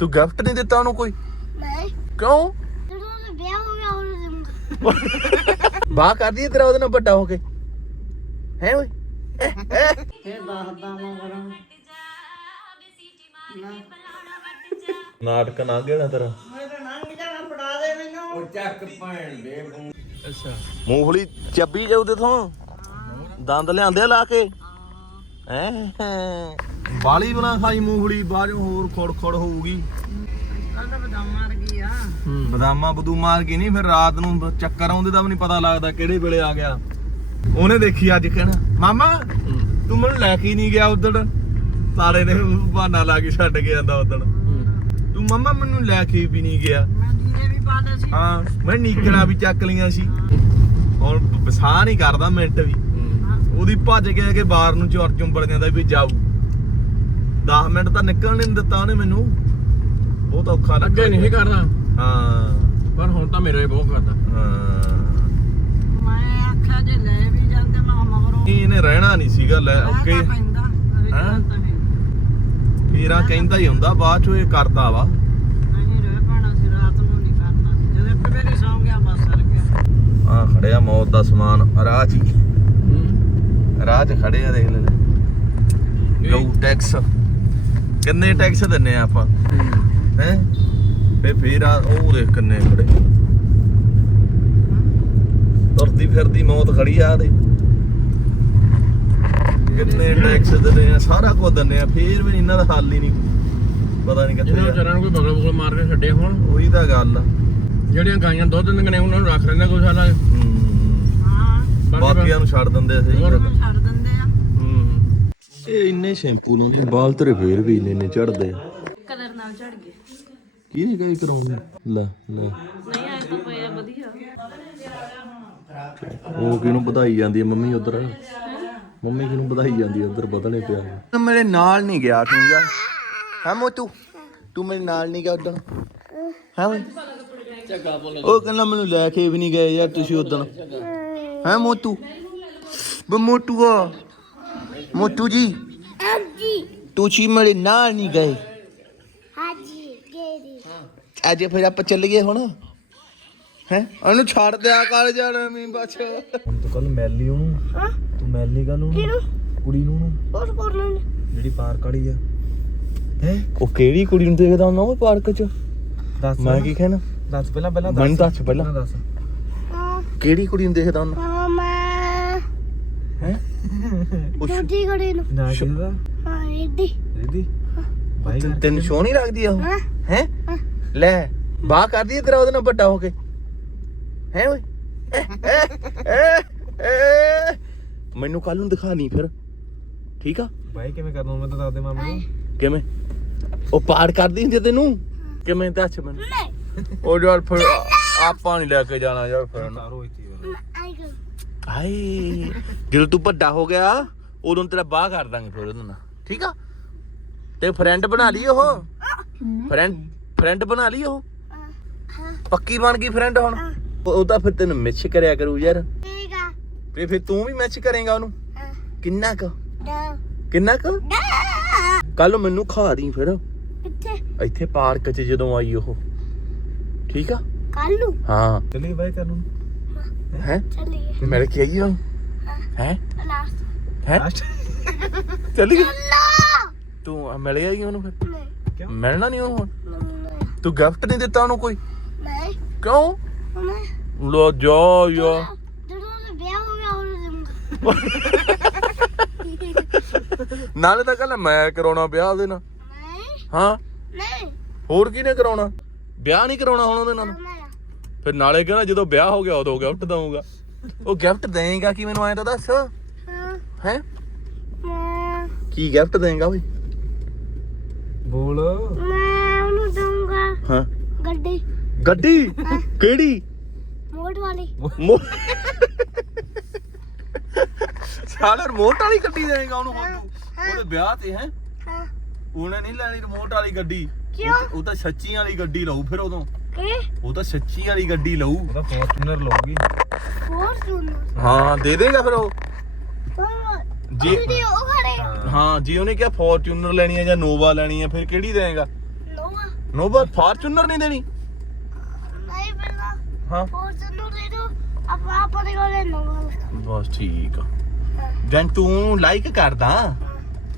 ਤੂੰ ਗਿਫਟ ਨਹੀਂ ਦਿੱਤਾ ਉਹਨੂੰ ਕੋਈ? ਨਹੀਂ ਕਿਉਂ? ਜਦੋਂ ਉਹਦਾ ਵਿਆਹ ਹੋ ਗਿਆ ਉਹਨੂੰ ਦੂੰਗਾ ਬਾਹ ਕਰਦੀ ਹੈ ਤੇਰਾ ਉਹਦੇ ਨਾਲ ਵੱਡਾ ਹੋ ਕੇ। ਹੈ ਓਏ? ਫਿਰ ਦੱਸਦਾ ਮੈਂ ਕਰਾਂ ਨਾਟਕ ਨਾ ਗੇਣਾ ਤੇਰਾ। ਮੇਰੇ ਨੰਗ ਜਾਣਾ ਫੜਾ ਦੇ ਮੈਨੂੰ। ਅੱਛਾ। ਮੂੰਗਫਲੀ ਚੱਬੀ ਜਾਊ ਤੇ ਤੋਂ ਦੰਦ ਲਿਆਂਦੇ ਆ ਲਾ ਕੇ। ਹੈ। ਬਾਲੀ ਬਣਾ ਖਾਈ ਮੂੰਗਫਲੀ ਚੋਂ ਹੋਰ ਖੋੜ ਖੋੜ ਹੋਊਗੀ। ਕੱਲ ਤਾਂ ਬਦਾਮ ਮਾਰ ਗਈ ਆ ਬਦਾਮਾਂ ਬਦੂਮਾਂ ਨਹੀਂ ਫਿਰ ਰਾਤ ਨੂੰ ਚੱਕਰ ਆਉਂਦੇ ਦਾ ਵੀ ਨਹੀਂ ਪਤਾ ਲੱਗਦਾ ਕਿਹੜੇ ਵੇਲੇ ਆ ਗਿਆ। ਉਹਨੇ ਦੇਖੀ ਅੱਜ ਕਹਿਣਾ ਮਾਮਾ ਤੂੰ ਮੈਨੂੰ ਲੈ ਕੇ ਨਹੀਂ ਗਿਆ ਉਦੋਂ ਸਾਲੇ ਨੇ ਬਹਾਨਾ ਲਾ ਕੇ ਛੱਡ ਕੇ ਜਾਂਦਾ ਉਦੋਂ ਤੂੰ ਮੰਮਾ ਮੈਨੂੰ ਲੈ ਕੇ ਵੀ ਨਹੀਂ ਗਿਆ। ਮੈਂ ਜੀਰੇ ਵੀ ਪਾ ਲਏ ਸੀ। ਹਾਂ ਮੈਂ ਨੀਕਰਾਂ ਵੀ ਚੱਕ ਲੀਆਂ ਸੀ। ਹੁਣ ਵਸਾ ਨਹੀਂ ਕਰਦਾ ਮਿੰਟ ਵੀ। ਉਹਦੀ ਭੱਜ ਕੇ ਕੇ ਬਾਹਰ ਨੂੰ ਚੌਰ ਚੁੰਬੜ ਜਾਂਦਾ ਵੀ ਜਾਊ। 10 ਮਿੰਟ ਤਾਂ ਨਿਕਲਣ ਨਹੀਂ ਦਿੱਤਾ ਉਹਨੇ ਮੈਨੂੰ। ਬਹੁਤ ਔਖਾ ਲੱਗਾ। ਅੱਗੇ ਨਹੀਂ ਕਰਦਾ ਹਾਂ। ਪਰ ਹੁਣ ਤਾਂ ਮੇਰਾ ਹੀ ਬਹੁਤ ਕਰਦਾ। ਹਾਂ। ਮੈਂ ਆਖਿਆ ਜੇ ਲੈ ਵੀ ਜਾਂਦੇ ਮੈਂ ਮਗਰੋਂ। ਇਹ ਇਹਨੇ ਰਹਿਣਾ ਨਹੀਂ ਸੀਗਾ ਲੈ ਓਕੇ। ਹੈਂ? ਫੇਰਾ ਕਹਿੰਦਾ ਹੀ ਹੁੰਦਾ ਬਾਅਦ ਚੋਂ ਇਹ ਕਰਦਾ ਵਾ। ਨਹੀਂ ਰਹਿ ਪੈਣਾ ਸੀ ਰਾਤ ਨੂੰ ਨਹੀਂ ਕਰਨਾ। ਜਦੋਂ ਸੌਂ ਗਿਆ ਬਸ ਸਰ ਗਿਆ। ਆ ਖੜਿਆ ਮੌਤ ਦਾ ਸਮਾਨ ਰਾਹ ਹੀ। ਰਾਹ 'ਚ ਖੜੇ ਆ ਦੇਖ ਲੈ ਗਊ ਟੈਕਸ ਕਿੰਨੇ ਟੈਕਸ ਦਿੰਨੇ ਆ ਆਪਾਂ? ਹੈ। ਫੇ ਫੇਰ ਆ ਉਹ ਦੇਖ ਕਿੰਨੇ ਖੜੇ। ਤੁਰਦੀ ਫਿਰਦੀ ਮੌਤ ਖੜੀ ਆ ਦੇ ਕਿੰਨੇ ਟੈਕਸ ਦਿੰਨੇ ਆ ਸਾਰਾ ਕੁਝ ਦਿੰਨੇ ਆ ਫੇਰ ਵੀ ਇਹਨਾਂ ਦਾ ਹੱਲ ਹੀ ਨਹੀਂ। ਪਤਾ ਨਹੀਂ ਕਿੱਥੇ ਆ। ਵਿਚਾਰਿਆਂ ਨੂੰ ਕੋਈ ਬਗਲ ਬਗਲ ਮਾਰ ਕੇ ਛੱਡੇ ਹੁਣ? ਉਹੀ ਤਾਂ ਗੱਲ ਆ। ਜਿਹੜੀਆਂ ਗਾਈਆਂ ਦੁੱਧ ਦਿੰਦੀਆਂ ਨੇ ਉਹਨਾਂ ਨੂੰ ਰੱਖ ਲੈਂਦੇ ਕੋਈ ਸਾਲਾ। ਬਾਕੀਆਂ ਨੂੰ ਛੱਡ ਦਿੰਦੇ ਸੀ ਹੋਰ? ਉਹਨੂੰ ਛੱਡ ਦਿੰਦੇ ਆ ਹੂੰ ਇਹ ਇੰਨੇ ਸ਼ੈਂਪੂ ਲਾਉਂਦੇ ਬਾਲ ਤੇਰੇ ਫੇਰ ਵੀ ਇੰਨੇ ਇੰਨੇ ਝੜਦੇ ਆ। ਕਲਰ ਨਾਲ ਝੜ ਗਏ। ਕਿਹਦੀ ਗਈ ਕਰਾਉਂਦੇ ਲੈ ਲੈ। ਨਹੀਂ ਐ ਤਾਂ ਪਿਆ ਵਧੀਆ। ਉਹ ਕਿਹਨੂੰ ਵਧਾਈ ਜਾਂਦੀ ਹੈ ਮੰਮੀ ਉਧਰ? ਮੰਮੀ ਕਿਹਨੂੰ ਵਧਾਈ ਜਾਂਦੀ ਹੈ ਉਧਰ ਬਦਲੇ ਪਿਆ। ਮੇਰੇ ਨਾਲ ਨਹੀਂ ਗਿਆ ਤੂੰ ਯਾਰ ਹਾਂ ਮੋਤੂ ਤੂੰ ਮੇਰੇ ਨਾਲ ਨਹੀਂ ਗਿਆ ਉਦੋਂ ਹਾਂ ਓਏ ਉਹ ਕਹਿੰਦਾ ਮੈਨੂੰ ਲੈ ਕੇ ਵੀ ਨਹੀਂ ਗਏ ਯਾਰ ਤੁਸੀਂ ਉਦੋਂ ਹਾਂ ਮੋਤੂ ਬੇ ਜੀ ਹਾਂਜੀ। ਤੁਸੀਂ ਮੇਰੇ ਨਾਲ ਨਹੀਂ ਗਏ। ਹਾਂਜੀ ਗੇਰੀ ਅੱਜ ਫਿਰ ਆਪਾਂ ਚੱਲ ਗਏ ਹੁਣ। ਹੈ? ਉਹਨੂੰ ਛੱਡ ਦਿਆ ਕਰ ਜਾਣਾ ਮੈਂ ਬਸ। ਹੁਣ ਤੂੰ ਕੱਲ ਮੈਲੀ ਉਹਨੂੰ ਹਾਂ? ਤੂੰ ਮੈਲੀ ਕੱਲ ਉਹਨੂੰ ਕਿਹਨੂੰ? ਕੁੜੀ ਨੂੰ ਉਹਨੂੰ, ਜਿਹੜੀ ਪਾਰਕ ਵਾਲੀ ਆ। ਹੈ? ਉਹ ਕਿਹੜੀ ਕੁੜੀ ਨੂੰ ਦੇਖਦਾ ਹੁੰਦਾ ਉਹ ਪਾਰਕ 'ਚ? ਦੱਸ ਮੈਂ ਕੀ ਕਹਿਣਾ? ਦੱਸ ਪਹਿਲਾਂ ਪਹਿਲਾਂ ਮੈਨੂੰ ਦੱਸ। ਪਹਿਲਾਂ। ਦੱਸ। ਹਾਂ। ਕਿਹੜੀ ਕੁੜੀ ਨੂੰ ਦੇਖਦਾ ਹੁੰਦਾ? ਛੋਟੀ ਗੜੀ ਨੂੰ। ਨਾ ਕਿਹਦਾ? ਹਾਂ ਇੱਡੀ ਰਿਦੀ ਬਾਈ ਤੈਨੂੰ ਸੋਹਣੀ ਲੱਗਦੀ ਆ ਉਹ? ਹਾਂ। ਹੈ? ਹਾਂ। ਲੈ ਬਾਹ ਕਰਦੀ ਆ ਤੇਰਾ ਉਹਦੇ ਨਾਲ ਵੱਡਾ ਹੋ ਕੇ। ਹੈ ਓਏ? ਏ, ਏ, ਏ। ਮੈਨੂੰ ਕੱਲ ਨੂੰ ਦਿਖਾ ਨਹੀਂ ਫਿਰ। ਠੀਕ ਆ? ਬਾਈ ਕਿਵੇਂ ਕਰਨਾ ਮੈਂ ਤਾਂ ਦੱਸਦੇ ਮਾਮੇ ਨੂੰ? ਕਿਵੇਂ? ਉਹ ਪਾਰ ਕਰਦੀ ਹੁੰਦੀ ਆ ਤੈਨੂੰ? ਕਿਵੇਂ? ਦੱਸ ਮੈਨੂੰ। ਉਹ ਯਾਰ ਫਿਰ ਆਪਾਂ ਨਹੀਂ ਲੈ ਕੇ ਜਾਣਾ ਯਾਰ ਫਿਰ ਤਾਰੋ ਇੱਥੇ ਹੀ ਆ। ਆਈ ਗੋ ਹਾਏ। ਜਦੋਂ ਤੂੰ ਵੱਡਾ ਹੋ ਗਿਆ ਉਦੋਂ ਤੇਰਾ ਬਾਹ ਕਰ ਦਾਂਗੇ ਫਿਰ ਉਹਦੇ ਨਾਲ। ਠੀਕ ਆ? ਤੇ ਫਰੈਂਡ ਬਣਾ ਲਈ ਉਹ? ਫਰੈਂਡ ਫਰੈਂਡ ਬਣਾ ਲਈ ਉਹ? ਪੱਕੀ ਬਣ ਗਈ ਫਰੈਂਡ ਹੁਣ? ਉਹ ਤਾਂ ਫਿਰ ਤੈਨੂੰ ਮਿਸ ਕਰਿਆ ਕਰੂ ਯਾਰ। ਠੀਕ ਆ ਤੇ ਫਿਰ ਤੂੰ ਵੀ ਮੈਚ ਕਰੇਗਾ ਉਹਨੂੰ? ਹਾਂ ਕਿੰਨਾ ਕੁ? ਕਿੰਨਾ ਕੁ? ਕੱਲ ਮੈਨੂੰ ਖਾ ਦੀ ਫਿਰ। ਇੱਥੇ ਪਾਰਕ 'ਚ ਜਦੋਂ ਆਈ ਉਹ। ਠੀਕ ਆ? ਕੱਲ ਨੂੰ? ਹਾਂ। ਚੱਲੀਏ ਬਾਈ ਕਰਨ ਨੂੰ। ਹੈ? ਚੱਲੀਏ। ਮਿਲ ਕੇ ਆਈ ਉਹਨੂੰ ਹੈ। ਲਾਸਟ ਹੈ? ਲਾਸਟ ਚੱਲੀ ਗਈ। ਨਾ ਤੂੰ ਮਿਲ ਆਈ ਉਹਨੂੰ ਫਿਰ? ਨਹੀਂ। ਮਿਲਣਾ ਨਹੀਂ ਉਹਨੂੰ ਹੁਣ? ਤੂੰ ਗਿਫਟ ਨਹੀਂ ਦਿੱਤਾ ਉਹਨੂੰ ਕੋਈ? ਨਹੀਂ। ਕਿਉਂ? ਮੈਂ ਲੋ ਜਾ ਯਾ। ਜਦੋਂ ਉਹਦਾ ਵਿਆਹ ਹੋ ਗਿਆ ਉਹਨੂੰ ਦੂੰਗਾ। ਨਾਲੇ ਤਾਂ ਕਹਿੰਦਾ ਮੈਂ ਕਰਾਉਣਾ ਵਿਆਹ ਉਹਦੇ ਨਾਲ। ਨਹੀਂ। ਹਾਂ? ਨਹੀਂ। ਹੋਰ ਕਿਹਨੇ ਕਰਾਉਣਾ? ਵਿਆਹ ਨਹੀਂ ਕਰਾਉਣਾ ਹੁਣ ਉਹਦੇ ਨਾਲ? ਮੇਰਾ ਫਿਰ ਨਾਲੇ ਕਹਿੰਦਾ ਜਦੋਂ ਵਿਆਹ ਹੋ ਗਿਆ ਉਦੋਂ ਗਿਫਟ ਦਊਗਾ। ਉਹ ਗਿਫਟ ਦੇਏਗਾ ਕੀ ਮੈਨੂੰ ਐਂ ਤਾਂ ਦੱਸ? ਹਾਂ। ਹੈ? ਮੈਂ ਕੀ ਗਿਫਟ ਦੇਏਗਾ ਓਏ? ਬੋਲ। ਮੈਂ ਉਹਨੂੰ ਦਊਂਗਾ। ਹਾਂ। ਗੱਡੀ। ਗੱਡੀ? ਕਿਹੜੀ? ਮੋਟ ਵਾਲੀ। ਮੋ ਸਾਲਾ ਰਿਮੋਟ ਵਾਲੀ ਗੱਡੀ ਦੇਏਗਾ ਉਹਨੂੰ ਹੁਣ ਤੂੰ। ਉਹਦੇ ਵਿਆਹ ਤੇ ਹੈ? ਹਾਂ। ਉਹਨੇ ਨਹੀਂ ਲੈਣੀ ਰਿਮੋਟ ਵਾਲੀ ਗੱਡੀ। ਕਿਉਂ? ਉਹ ਤਾਂ- ਉਹ ਤਾਂ ਸੱਚੀ ਵਾਲੀ ਗੱਡੀ ਲਊ ਫਿਰ ਉਦੋਂ। ਕੀ ਉਹ ਤਾਂ ਸੱਚੀ ਵਾਲੀ ਗੱਡੀ ਲਊ। ਉਹਦਾ ਫੋਰਚੂਨਰ ਲਊਗੀ। ਹੋਰ ਸੁਣ ਹਾਂ ਦੇ ਦੇਗਾ ਫਿਰ ਉਹ? ਜੀ ਜੀ ਉਹ ਖੜੇ ਹਾਂ। ਜੀ ਉਹਨੇ ਕਿਹਾ ਫੋਰਚੂਨਰ ਲੈਣੀ ਹੈ ਜਾਂ ਨੋਵਾ ਲੈਣੀ ਹੈ ਫਿਰ ਕਿਹੜੀ ਦੇਏਗਾ ਨੋਵਾ? ਨੋਵਾ ਫਾਰਚੂਨਰ ਨਹੀਂ ਦੇਣੀ? ਨਹੀਂ ਪਹਿਲਾਂ ਹਾਂ। ਫੋਰਚੂਨਰ ਦੇ ਦੋ। ਆਪਾਂ ਆਪਣੇ ਕੋਲੇ ਨੋਵਾ ਬਸ ਠੀਕ ਆ। ਜਨ ਤੂੰ ਲਾਈਕ ਕਰਦਾ।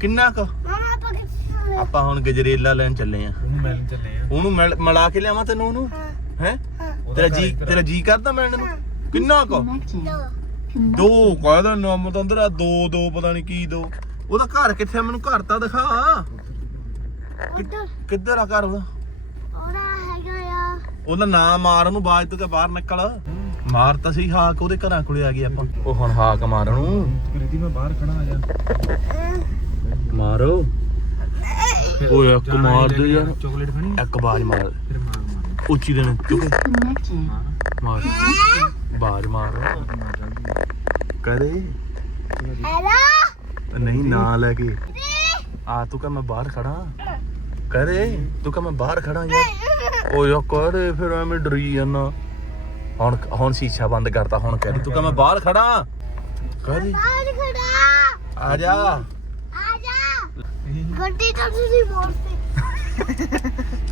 ਕਿੰਨਾ ਕੁ? ਮਾਮਾ ਆਪਾਂ ਕਿੱਥੇ ਆਪਾਂ ਹੁਣ ਗਜਰੇਲਾ ਲੈਣ ਚੱਲੇ ਆ। ਉਹਨੂੰ ਮਿਲਣ ਚੱਲੇ ਆ। ਉਹਨੂੰ ਮਿਲ- ਮਿਲਾ ਕੇ ਲਿਆਵਾਂ ਤੈਨੂੰ ਉਹਨੂੰ? ਹੈ ਤੇਰਾ ਜੀ ਤੇਰਾ ਜੀ ਕਰਦਾ ਮਿਲਣ ਨੂੰ? ਕਿੰਨਾ ਕੁ? ਦੋ। ਕਾਹਦਾ ਨਾਮ ਤਾਂ ਅੰਦਰ ਆ ਦੋ ਦੋ ਪਤਾ ਨਹੀਂ ਕੀ ਦੋ। ਉਹਦਾ ਘਰ ਕਿੱਥੇ ਆ? ਮੈਨੂੰ ਘਰ ਤਾਂ ਦਿਖਾ। ਉਧਰ। ਕਿੱਧਰ ਆ ਘਰ ਉਹਦਾ? ਉਹਦਾ ਹੈਗਾ ਆ। ਉਹਦਾ ਨਾਂ ਮਾਰ ਉਹਨੂੰ ਬਾਜ ਤੋਂ ਤੇ ਬਾਹਰ ਨਿਕਲ। ਮਾਰ ਤਾਂ ਸਹੀ ਹਾਕ ਉਹਦੇ ਘਰਾਂ ਕੋਲੇ ਆ ਗਏ ਆਪਾਂ। ਉਹ ਹੁਣ ਹਾਕ ਮਾਰ ਉਹਨੂੰ ਪ੍ਰੀਤੀ ਮੈਂ ਬਾਹਰ ਖੜਾ ਆ ਜਾ ਮਾਰੋ। ਓਏ ਇੱਕ ਮਾਰ ਦੇ ਯਾਰ। ਚਾਕਲੇਟ ਖਾਣੀ ਇੱਕ ਬਾਜ ਮਾਰ। ਫਿਰ ਮਾਰ ਮਾਰ। ਉੱਚੀ ਦੇਣ ਚੁੱਕ। ਮਾਰ। ਬਾਜ ਮਾਰ। ਕਰੇ। ਹੈਲੋ? ਨਹੀਂ ਨਾ ਲੈ ਕੇ। ਆ ਤੂੰ ਕਹ ਮੈਂ ਬਾਹਰ ਖੜਾ। ਕਰੇ। ਤੂੰ ਕਹ ਮੈਂ ਬਾਹਰ ਖੜਾ ਯਾਰ। ਓ ਯਾ ਕਰੇ ਫਿਰ ਐਵੇਂ ਡਰੀ ਜਾਂਦਾ। ਹੁਣ ਹੁਣ ਸ਼ੀਸ਼ਾ ਬੰਦ ਕਰਤਾ ਹੁਣ ਕਹਿ ਤੂੰ ਕਹ ਮੈਂ ਬਾਹਰ ਖੜਾ। ਕਰੇ। ਬਾਹਰ ਖੜਾ। ਆ ਜਾ ਆ ਜਾ। ਗੱਡੀ ਤਾਂ ਤੁਸੀਂ ਮੋੜ ਤੇ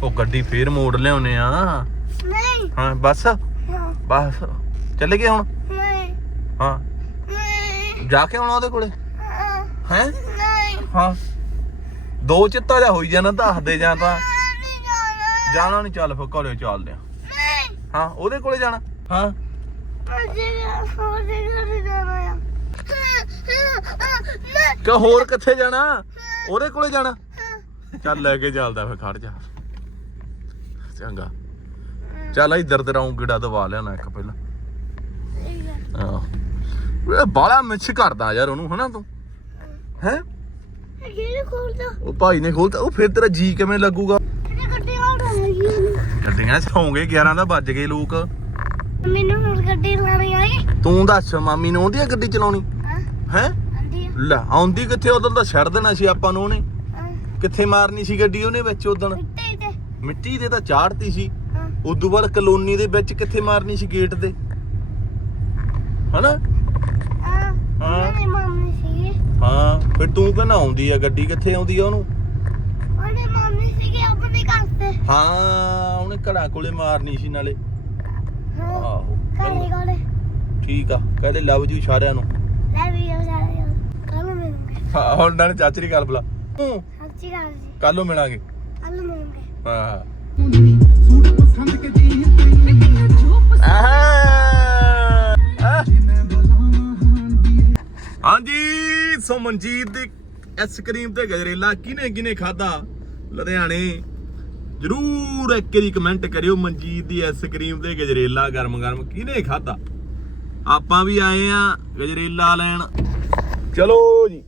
ਉਹ ਗੱਡੀ ਫੇਰ ਮੋੜ ਲਿਆਉਨੇ ਆ। ਨਹੀਂ। ਹਾਂ ਬਸ? ਹਾਂ, ਬਸ। ਚੱਲੇ ਗਏ ਹੁਣ? ਨਹੀਂ। ਹਾਂ। ਨਹੀਂ। ਜਾ ਕੇ ਆਉਣਾ ਉਹਦੇ ਕੋਲੇ? ਹਾਂ, ਹੈ? ਨਹੀਂ। ਹਾਂ। ਦੋ ਚਿੱਤਾ ਜਾ ਹੋਈ ਜਾਣਾ ਦੱਸਦੇ ਜਾਂ ਤਾਂ। ਨਹੀਂ ਜਾਣਾ। ਜਾਣਾ ਨਹੀਂ ਚੱਲ ਫਿਰ ਘਰੇ ਚੱਲਦੇ ਆ। ਨਹੀਂ। ਹਾਂ ਉਹਦੇ ਕੋਲੇ ਜਾਣਾ? ਹਾਂ। ਅਜੇ ਅਜੇ ਘਰ ਜਾਣਾ ਆ। ਨਹੀਂ ਕਿ ਹੋਰ ਕਿੱਥੇ ਜਾਣਾ? ਉਹਦੇ ਕੋਲੇ ਜਾਣਾ? ਚੱਲ ਲੈ ਕੇ ਚੱਲਦਾ ਫਿਰ ਖੜ ਜਾ। ਚੰਗਾ। ਚੱਲ ਇੱਧਰ ਤੇ ਰਾਉਂ ਗਿੜਾ ਦਵਾ ਲਿਆਣਾ ਇੱਕ ਪਹਿਲਾਂ। ਹਾਂ। ਇਹ ਬਾਲਾ ਮਿੱਛ ਕਰਦਾ ਯਾਰ ਉਹਨੂੰ ਹਨਾ ਤੂੰ? ਹੈ? ਉਹ ਭਾਈ ਨੇ ਖੋਲਤਾ। ਉਹ ਫਿਰ ਤੇਰਾ ਜੀ ਕਿਵੇਂ ਲੱਗੂਗਾ? ਗੱਡੀਆਂ ਸੌਂਗੇ 11 ਦਾ ਵੱਜ ਗਏ ਲੋਕ। ਮੈਨੂੰ ਹੁਣ ਗੱਡੀ ਚਲਾਣੀ ਆਈ। ਤੂੰ ਦੱਸ ਮਾਮੀ ਨੂੰ ਆਉਂਦੀ ਆ ਗੱਡੀ ਚਲਾਉਣੀ? ਹਾਂ? ਆਂਦੀ ਆ। ਲੈ ਆਉਂਦੀ ਕਿੱਥੇ ਉਦੋਂ ਤਾਂ ਛੱਡ ਦੇਣਾ ਸੀ ਆਪਾਂ ਨੂੰ ਉਹਨੇ। ਹਾਂ। ਕਿੱਥੇ ਮਾਰਨੀ ਸੀ ਗੱਡੀ ਉਹਨੇ ਵਿੱਚ ਉਦੋਂ ਮਿੱਟੀ ਤੇ ਮਿੱਟੀ ਦੇ ਤਾਂ ਚਾੜਤੀ ਸੀ। ਹਾਂ। ਉਦੋਂ ਬਾਅਦ ਕਲੋਨੀ ਦੇ ਵਿੱਚ ਕਿੱਥੇ ਮਾਰਨੀ ਸੀ ਗੇਟ ਤੇ? ਹਨਾ? ਹਾਂ। ਹਾਂ। ਮੇਰੇ ਮਾਮੇ ਸੀਗੇ। ਹਾਂ ਫਿਰ ਤੂੰ ਕਹਿੰਦਾ ਆਉਂਦੀ ਆ ਗੱਡੀ ਕਿੱਥੇ ਆਉਂਦੀ ਆ ਉਹਨੂੰ? ਉਹਦੇ ਮਾਮੇ ਸੀਗੇ ਆਪਣੇ ਘਰ ਤੇ। ਹਾਂ ਉਹਨੇ ਘੜਾ ਕੋਲੇ ਮਾਰਨੀ ਸੀ ਨਾਲੇ। ਹਾਂ। ਆਹੋ ਕਾਲੇ ਕਾਲੇ। ਠੀਕ ਆ ਕਹਿੰਦੇ ਲਵ ਯੂ ਸਾਰਿਆਂ ਨੂੰ। ਲੈ ਵੀ ਸਾਰੇ ਮਿਲੂਗੇ ਹਾਂ ਹੁਣ ਨਾਲ ਚਾਚੀ ਦੀ ਗੱਲ ਬੁਲਾ। ਹੂੰ ਸੱਚੀ ਗੱਲ ਜੀ। ਕੱਲ ਨੂੰ ਮਿਲਾਂਗੇ। ਕੱਲ ਮਿਲੂਗੇ। ਹਾਂ ਹਾਂਜੀ ਸੋ ਮਨਜੀਤ ਦੀ ਆਈਸਕ੍ਰੀਮ ਤੇ ਗਜਰੇਲਾ ਕਿਨੇ ਕਿਨੇ ਖਾਦਾ ਲੁਧਿਆਣੇ। ਜਰੂਰ ਇੱਕ ਵਾਰੀ ਕਮੈਂਟ ਕਰਿਓ ਮਨਜੀਤ ਦੀ ਆਈਸਕ੍ਰੀਮ ਤੇ ਗਜਰੇਲਾ ਗਰਮ ਗਰਮ ਕਿਨੇ ਖਾਦਾ ਆਪਾਂ ਵੀ ਆਏ ਆ ਗਜਰੇਲਾ ਲੈਣ। ਚਲੋ ਜੀ।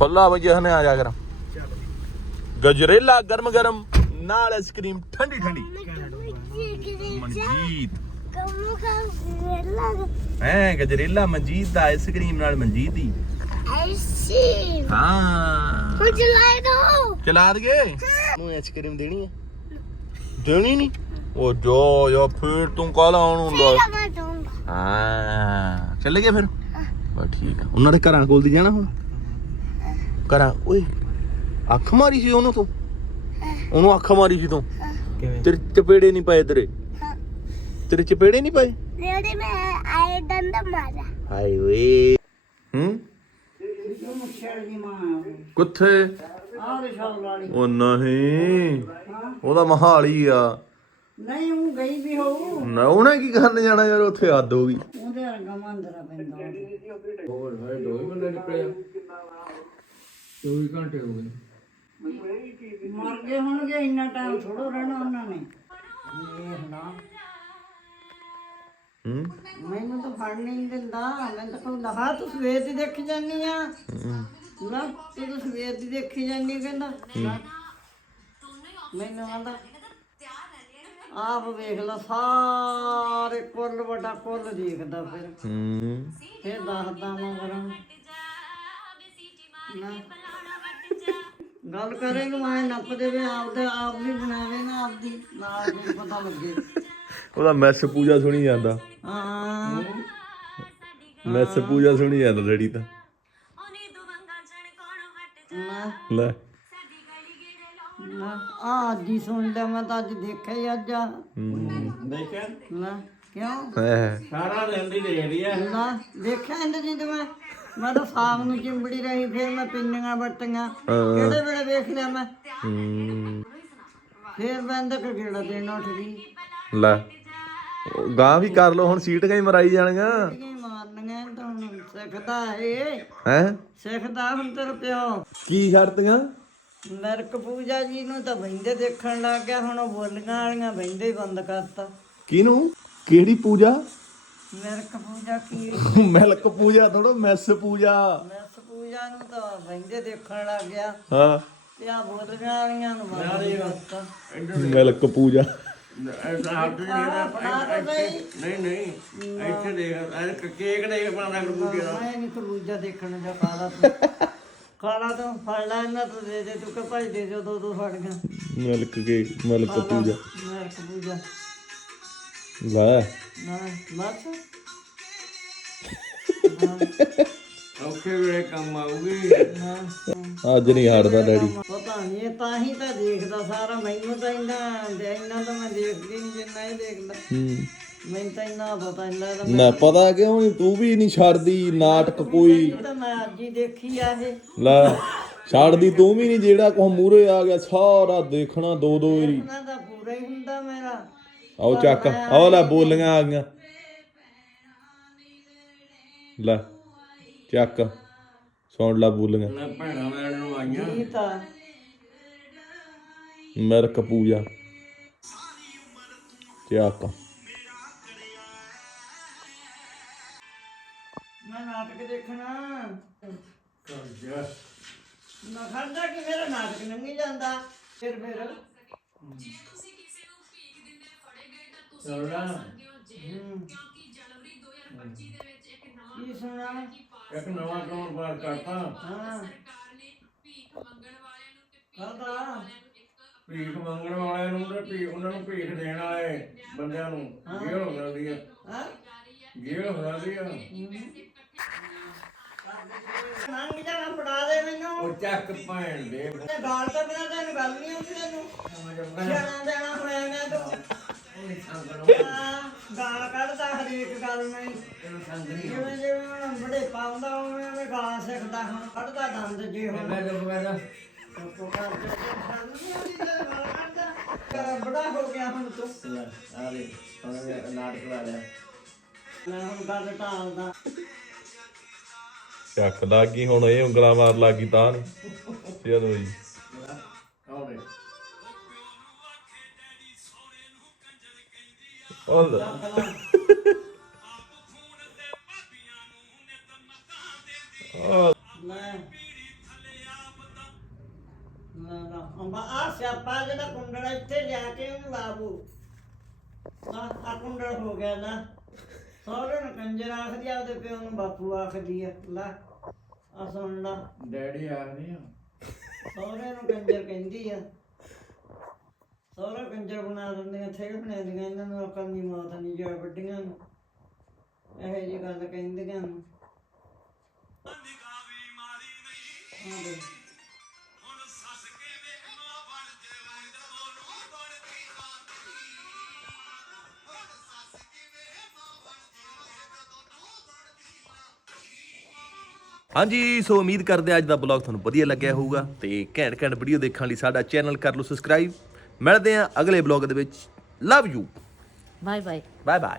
ਖੁੱਲਾ ਵਜੇ ਹਨੇ ਆ ਜਾ ਕਰ। ਗਜਰੇਲਾ ਗਰਮ ਗਰਮ ਨਾਲ ਆਈਸਕ੍ਰੀਮ ਠੰਡੀ ਠੰਡੀ। ਮਨਜੀਤ। ਹੈ ਗਜਰੇਲਾ ਮਨਜੀਤ ਦਾ ਆਈਸਕ੍ਰੀਮ ਨਾਲ ਮਨਜੀਤ ਦੀ। ਐਸੀ ਹਾਂ। ਹੁਣ ਚਲਾਏ ਦੋ। ਚਲਾ ਦਈਏ। ਨੂੰ ਆਈਸਕ੍ਰੀਮ ਦੇਣੀ ਹੈ ਦੇਣੀ ਨਹੀਂ ਉਹ ਜੋ ਯਾ ਫਿਰ ਤੂੰ ਕਾਲਾ ਉਹਨੂੰ ਲਾ ਹਾਂ। ਚੱਲ ਗਏ ਫਿਰ ਬਸ ਠੀਕ ਆ। ਉਹਨਾਂ ਦੇ ਘਰਾਂ ਕੋਲ ਦੀ ਜਾਣਾ ਹੁਣ? ਘਰਾਂ ਓਏ ਅੱਖ ਮਾਰੀ ਸੀ ਉਹਨੂੰ ਤੂੰ? ਉਹਨੂੰ ਅੱਖ ਮਾਰੀ ਸੀ ਤੂੰ? ਕਿਵੇਂ? ਤੇਰੇ ਚਪੇੜੇ ਨਹੀਂ ਪਏ ਤੇਰੇ? ਹਾਂ। ਤੇਰੇ ਚਪੇੜੇ ਨਹੀਂ ਪਏ? ਜਿਹੜੇ ਮੈਂ ਆਏ ਦੰਦ ਮਾਰਾ ਹਾਏ ਓਏ। ਹੂੰ? ਕਿੱਥੇ? ਉਹ ਨਹੀਂ। ਉਹਦਾ ਮਹਾਲੀ ਆ। ਨਹੀਂ ਉਹ ਗਈ ਵੀ ਹੋਊ ਨਾ ਉਹਨੇ ਕੀ ਕਰਨ ਜਾਣਾ ਯਾਰ? ਉੱਥੇ ਹੱਦ ਹੋ ਗਈ। ਉਹਦੇ ਵਰਗਾ ਮੰਦਰਾ ਪੈਂਦਾ। ਹੋਰ ਹਾਏ ਦੋ ਹੀ ਬੰਦੇ ਨਿਕਲੇ ਆ। 24 ਘੰਟੇ ਹੋ ਗਏ। ਮਰ ਗਏ ਹੋਣਗੇ ਇੰਨਾ ਟਾਈਮ ਥੋੜੋ ਰਹਿਣਾ ਉਹਨਾਂ ਨੇ। ਵੇਖ ਲਾ ਹੂੰ। ਮੈਨੂੰ ਤਾਂ ਫੜ ਨਹੀਂ ਦਿੰਦਾ ਮੈਂ ਤਾਂ ਕੋਈ ਲਹਾ ਤੂੰ ਸਵੇਰ ਦੀ ਦੇਖੀ ਜਾਨੀ ਆ। ਨਾ ਤੂੰ ਤਾਂ ਸਵੇਰ ਦੀ ਦੇਖੀ ਜਾਨੀ ਕਹਿੰਦਾ। ਮੈਨੂੰ ਆਂਦਾ ਆਪ ਵੇਖ ਲਾ ਸਾਰੇ ਕੁੱਲ ਵੱਡਾ ਕੁੱਲ ਦੇਖਦਾ ਫਿਰ। ਹੂੰ। ਫਿਰ ਦੱਸਦਾ ਮੈਂ ਕਰਾਂ ਨਾ। ਗੱਲ ਕਰੇਗਾ ਮੈਂ ਨੱਪ ਦੇਵੇ ਆਪਦਾ ਆਪ ਵੀ ਬਣਾਵੇ ਨਾ ਆਪਦੀ ਨਾਲ ਨੂੰ ਪਤਾ ਲੱਗੇ। ਉਹਦਾ ਮੈਸ ਪੂਜਾ ਸੁਣੀ ਜਾਂਦਾ। ਹਾਂ। ਮੈਸ ਪੂਜਾ ਸੁਣੀ ਜਾਂਦਾ ਡੈਡੀ ਤਾਂ। ਨਾ ਲੈ। ਨਾ ਆ ਅੱਜ ਹੀ ਸੁਣ ਲਿਆ ਮੈਂ ਤਾਂ ਅੱਜ ਦੇਖਿਆ ਹੀ ਅੱਜ। ਆ ਦੇਖਿਆ? ਨਾ ਕਿਉਂ? ਹੈ। ਸਾਰਾ ਦਿਨ ਦੀ ਦੇਖਦੀ ਆ ਨਾ ਦੇਖਿਆ ਇੰਦ ਜੀ ਮੈਂ? ਮੈਂ ਤਾਂ ਸ਼ਾਮ ਨੂੰ ਚਿੰਬੜੀ ਰਹੀ ਫਿਰ ਮੈਂ ਪਿੰਨੀਆਂ ਵੱਟੀਆਂ। ਕਿਹੜੇ ਵੇਲੇ ਵੇਖ ਲਿਆ ਮੈਂ? ਹੂੰ। ਫਿਰ ਬੰਦ ਕੇ ਗੇੜਾ ਦੇਣ ਉੱਠ ਗਈ। ਲੈ ਗਾਂ ਵੀ ਕਰ ਲੋ ਹੁਣ ਸੀਟ ਕਈ ਮਰਾਈ ਜਾਣਗਾ ਮਾਰਨੀਆਂ ਤਾਂ ਹੁਣ ਸਿੱਖਦਾ ਏ ਹੈ? ਸਿੱਖਦਾ ਹੁਣ ਤੇਰਾ ਪਿਓ। ਕੀ ਸ਼ਰਤੀਆਂ ਨਰਕ ਪੂਜਾ ਜੀ ਨੂੰ ਤਾਂ ਬਹਿੰਦੇ ਦੇਖਣ ਲੱਗ ਗਿਆ ਹੁਣ ਉਹ ਬੋਲੀਆਂ ਵਾਲੀਆਂ ਬਹਿੰਦੇ ਹੀ ਬੰਦ ਕਰਤਾ। ਕਿਹਨੂੰ? ਕਿਹੜੀ ਪੂਜਾ? ਨਰਕ ਪੂਜਾ ਕੀ? ਮਿਲਕ ਪੂਜਾ ਥੋੜਾ ਮੈਸ ਪੂਜਾ। ਨਰਕ ਪੂਜਾ ਨੂੰ ਤਾਂ ਬਹਿੰਦੇ ਦੇਖਣ ਲੱਗ ਗਿਆ। ਹਾਂ। ਤੇ ਆ ਬੋਲੀਆਂ ਵਾਲੀਆਂ ਨੂੰ ਕਰਤਾ ਮਿਲਕ ਪੂਜਾ। ਨਹੀਂ ਨਹੀਂ ਇੱਥੇ ਦੇਖ ਕੇਕ ਦੇਖ ਪਾਣਾ ਖਰਬੂਜੇ ਦਾ। ਮੈਂ ਨਹੀਂ ਖਰਬੂਜਾ ਦੇਖਣ ਜਾ ਕਾਲਾ ਤੂੰ। ਕਾਲਾ ਤੂੰ ਫੜ ਲੈ ਇਹਨਾਂ ਤੋਂ ਦੇ ਦੇ ਤੂੰ ਕਿ ਭਾਈ ਦੇ ਦੋ ਦੋ ਫੜ ਗਿਆ। ਮਿਲਕ ਕੇ ਮਿਲਕ ਪੂਜਾ। ਨਰਕ ਪੂਜਾ। ਲੈ। ਬਸ ਔਖੇ ਵੇਲੇ ਕੰਮ ਆਊਗੀ। ਨਾ ਅੱਜ ਨਹੀਂ ਹਟਦਾ ਡੈਡੀ। ਪਤਾ ਨਹੀਂ ਇਹ ਤਾਂ ਹੀ ਤਾਂ ਦੇਖਦਾ ਸਾਰਾ। ਮੈਨੂੰ ਤਾਂ ਇੰਨਾ ਇੰਨਾ ਤਾਂ ਮੈਂ ਦੇਖਦੀ ਨਹੀਂ ਜਿੰਨਾ ਇਹ ਦੇਖਦਾ। ਹੂੰ। ਮੈਨੂੰ ਤਾਂ ਇੰਨਾ ਪਤਾ ਇੰਨਾ ਤਾਂ ਨਾ ਪਤਾ ਕਿਉਂ ਨੀ ਤੂੰ ਵੀ ਨਹੀਂ ਛੱਡਦੀ ਨਾਟਕ ਕੋਈ। ਮੈਂ ਤਾਂ ਮੈਂ ਅੱਜ ਹੀ ਦੇਖੀ ਆ ਇਹ। ਲੈ ਛੱਡਦੀ ਤੂੰ ਵੀ ਨਹੀਂ ਜਿਹੜਾ ਕੋ ਮੂਰੇ ਆ ਗਿਆ ਸਾਰਾ ਦੇਖਣਾ ਦੋ ਦੋ ਵਾਰੀ। ਉਹਨਾਂ ਦਾ ਪੂਰਾ ਹੀ ਹੁੰਦਾ ਮੇਰਾ। ਆਓ ਚੱਕ ਆਓ ਲੈ ਬੋਲੀਆਂ ਆ ਗਈਆਂ। ਲੈ ਚੱਕ ਸੁਣ ਲੈ ਬੋਲੀਆਂ। ਨਾ ਭੈਣਾਂ ਲੈਣ ਨੂੰ ਆਈਆਂ। ਇਹ ਤਾਂ ਮਿਲਕ ਪੂਜਾ। ਚੱਕ। ਮੈਂ ਨਾਟਕ ਦੇਖਣਾ। ਕਰ ਜਾ। ਨਾ ਖੜਦਾ ਕਿ ਮੇਰਾ ਨਾਟਕ ਲੰਘੀ ਜਾਂਦਾ। ਫਿਰ ਫਿਰ। ਚਲਣਾ ਕੀ ਸੁਣਾ ਇੱਕ ਨਵਾਂ ਕੰਮ ਬਾਹਰ ਕਰਤਾ ਹਾਂ। ਕਾਹਦਾ ਭੀਖ ਮੰਗਣ ਵਾਲਿਆਂ ਨੂੰ ਤੇ ਭੀਖ ਉਹਨਾਂ ਨੂੰ ਭੀਖ ਦੇਣ ਵਾਲੇ ਬੰਦਿਆਂ ਨੂੰ ਜੇਲ੍ਹ ਹੋ ਜਾਂਦੀ ਆ ਹਾਂ। ਜੇਲ੍ਹ ਹੋ ਜਾਂਦੀ ਆ ਨੰਗ ਜਾਣਾ ਫੜਾ ਦੇ ਮੈਨੂੰ। ਉਹ ਚੱਕ ਭੈਣ ਦੇ। ਤੇ ਗਾਲ ਤੋਂ ਬਿਨਾਂ ਤੈਨੂੰ ਗੱਲ ਨਹੀਂ ਆਉਂਦੀ ਤੈਨੂੰ। ਸਿਆਣਾ ਦੇਣਾ ਹੋਇਆ ਮੈਂ ਤੂੰ। ਹਾਂ, ਗਾਲ ਕੱਢਦਾ ਹਰੇਕ ਗੱਲ ਨਹੀਂ ਜਿਵੇਂ ਜਿਵੇਂ ਹੁਣ ਬੜੇ ਪਾਉਂਦਾ ਉਵੇਂ ਉਵੇਂ ਗਾਲ ਸਿੱਖਦਾ ਹੁਣ ਕੱਢਦਾ ਦੰਦ ਜੇ ਹੁਣ। ਮੈਂ ਜਦ ਮੈਂ ਚੁੱਪ ਕਰ ਜਾ, ਸਾਨੂੰ ਨੀ ਆਉਂਦੀ ਤੇਰੇ ਗਾਲ ਕੱਢਦਾ। ਬੜਾ ਹੋ ਗਿਆ ਹੁਣ ਤੂੰ। ਆ ਦੇ ਨਾਟਕ ਲਾ ਲਿਆ। ਮੈਂ ਹੁਣ ਗੱਲ ਟਾਲਦਾ। ਚੱਕ ਲੱਗੀ ਹੁਣ ਇਹ ਉਂਗਲਾਂ ਮਾਰ ਲੱਗੀ ਤਾਂ ਨੂੰ। ਚਲੋ ਜੀ। ਉਹ ਲੈ। ਨਾ ਨਾ ਅੰਬਾ ਆ ਸਿਆਪਾ ਜਿਹੜਾ ਕੁੰਡੜਾ ਇੱਥੇ ਲਿਆ ਕੇ ਉਹਨੂੰ ਲਾਵੋ ਆ ਆ ਕੁੰਡੜ ਹੋ ਗਿਆ ਨਾ ਸਹੁਰੇ ਨੂੰ ਕੰਜਰ ਆਖਦੀ ਆ ਉਹਦੇ ਪਿਓ ਨੂੰ ਬਾਪੂ ਆਖਦੀ ਆ। ਲੈ ਆ ਸੁਣ ਲਾ। ਡੈਡੀ ਆ ਨਹੀਂ ਆ। ਸਹੁਰੇ ਨੂੰ ਕੰਜਰ ਕਹਿੰਦੀ ਆ। ਸਹੁਰਾ ਕੰਜਰ ਬਣਾ ਦਿੰਦੀਆਂ ਥੇ ਬਣਾ ਇਹਨਾਂ ਨੂੰ ਅਕਲ ਨਹੀਂ ਮਾਤ ਨਹੀਂ ਜਾ ਵੱਡੀਆਂ ਨੂੰ। ਇਹੋ ਜੀ ਗੱਲ ਕਹਿੰਦੀਆਂ ਨੂੰ। ਹਾਂਜੀ, ਸੋ ਉਮੀਦ ਕਰਦੇ ਹਾਂ ਅੱਜ ਦਾ ਬਲੌਗ ਤੁਹਾਨੂੰ ਵਧੀਆ ਲੱਗਿਆ ਹੋਊਗਾ ਤੇ ਘੈਂਟ ਘੈਂਟ ਵੀਡੀਓ ਦੇਖਣ ਲਈ ਸਾਡਾ ਚੈਨਲ ਕਰ ਲਓ ਸਬਸਕ੍ਰਾਈਬ ਮਿਲਦੇ ਹਾਂ ਅਗਲੇ ਬਲੌਗ ਦੇ ਵਿੱਚ। Love you Bye bye. Bye bye